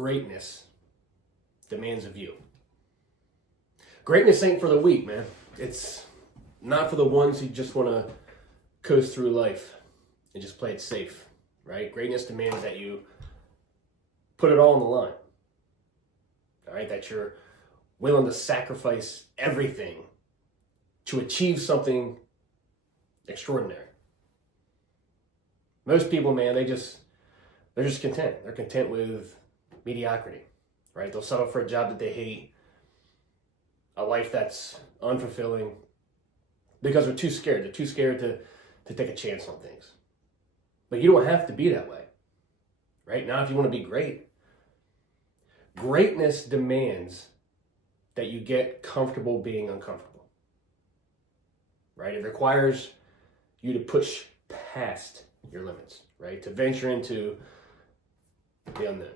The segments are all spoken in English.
greatness demands of you. Greatness ain't for the weak, man. It's not for the ones who just want to coast through life and just play it safe, right? Greatness demands that you put it all on the line, all right? That you're willing to sacrifice everything to achieve something extraordinary. Most people, man, they're just content. They're content with mediocrity, right? They'll settle for a job that they hate, a life that's unfulfilling, because they're too scared. They're too scared to take a chance on things. But you don't have to be that way, right? Now, if you want to be great, greatness demands that you get comfortable being uncomfortable, right? It requires you to push past your limits, right? To venture into the unknown.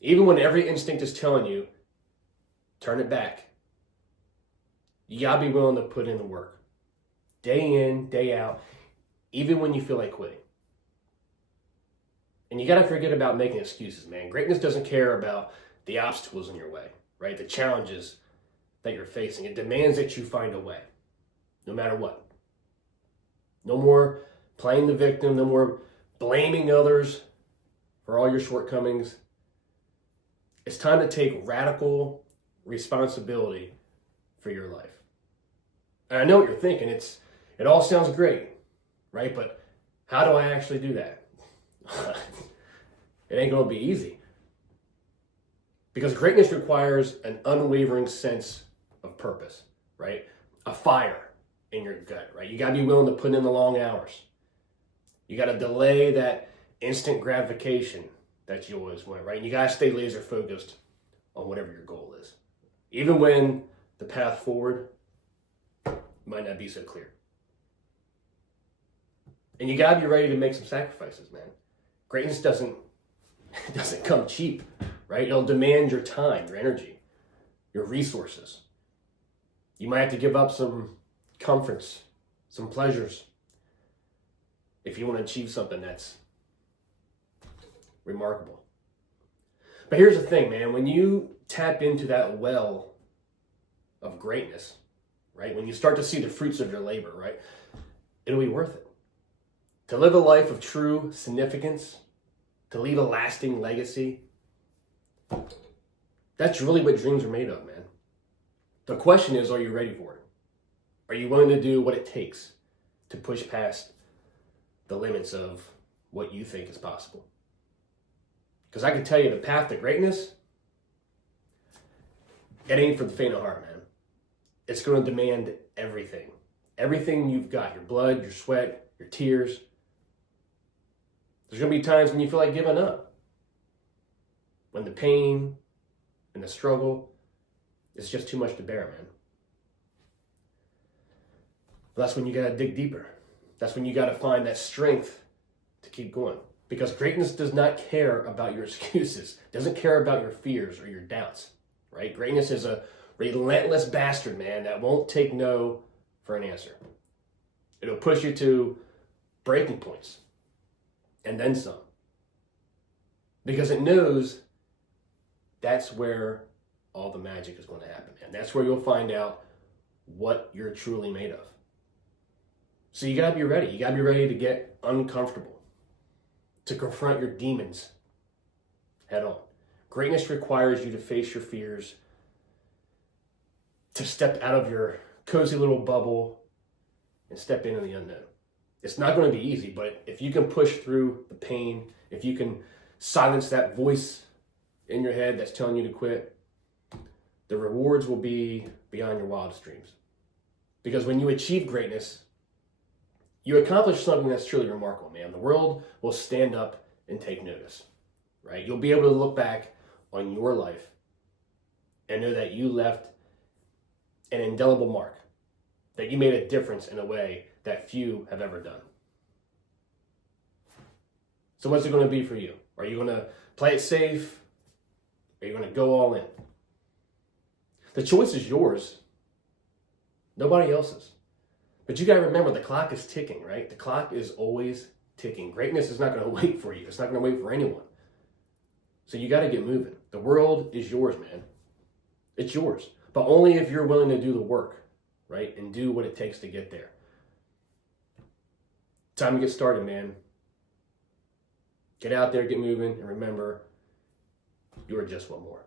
Even when every instinct is telling you, turn it back, you gotta be willing to put in the work. Day in, day out, even when you feel like quitting. And you gotta forget about making excuses, man. Greatness doesn't care about the obstacles in your way, right? The challenges that you're facing. It demands that you find a way, no matter what. No more playing the victim, no more blaming others for all your shortcomings. It's time to take radical responsibility for your life. And I know what you're thinking. It all sounds great, right? But how do I actually do that? It ain't going to be easy. Because greatness requires an unwavering sense of purpose, right? A fire in your gut, right? You got to be willing to put in the long hours. You got to delay that instant gratification that you always want, right? And you got to stay laser focused on whatever your goal is. Even when the path forward might not be so clear. And you got to be ready to make some sacrifices, man. Greatness doesn't come cheap, right? It'll demand your time, your energy, your resources. You might have to give up some comforts, some pleasures, if you want to achieve something that's remarkable. But here's the thing, man. When you tap into that well of greatness, right? When you start to see the fruits of your labor, right? It'll be worth it. To live a life of true significance, to leave a lasting legacy, that's really what dreams are made of, man. The question is, are you ready for it? Are you willing to do what it takes to push past the limits of what you think is possible? Because I can tell you the path to greatness, it ain't for the faint of heart, man. It's going to demand everything. Everything you've got, your blood, your sweat, your tears. There's going to be times when you feel like giving up. When the pain and the struggle is just too much to bear, man. But that's when you got to dig deeper. That's when you got to find that strength to keep going. Because greatness does not care about your excuses. Doesn't care about your fears or your doubts, right? Greatness is a relentless bastard, man, that won't take no for an answer. It'll push you to breaking points and then some. Because it knows that's where all the magic is going to happen. And that's where you'll find out what you're truly made of. So you got to be ready. You got to be ready to get uncomfortable, to confront your demons head on. Greatness requires you to face your fears, to step out of your cozy little bubble and step into the unknown. It's not going to be easy, but if you can push through the pain, if you can silence that voice in your head that's telling you to quit, the rewards will be beyond your wildest dreams. Because when you achieve greatness, you accomplish something that's truly remarkable, man. The world will stand up and take notice, right? You'll be able to look back on your life and know that you left an indelible mark, that you made a difference in a way that few have ever done. So what's it going to be for you? Are you going to play it safe? Are you going to go all in? The choice is yours, nobody else's. But you got to remember, the clock is ticking, right? The clock is always ticking. Greatness is not going to wait for you. It's not going to wait for anyone. So you got to get moving. The world is yours, man. It's yours. But only if you're willing to do the work, right? And do what it takes to get there. Time to get started, man. Get out there, get moving, and remember, you are just one more.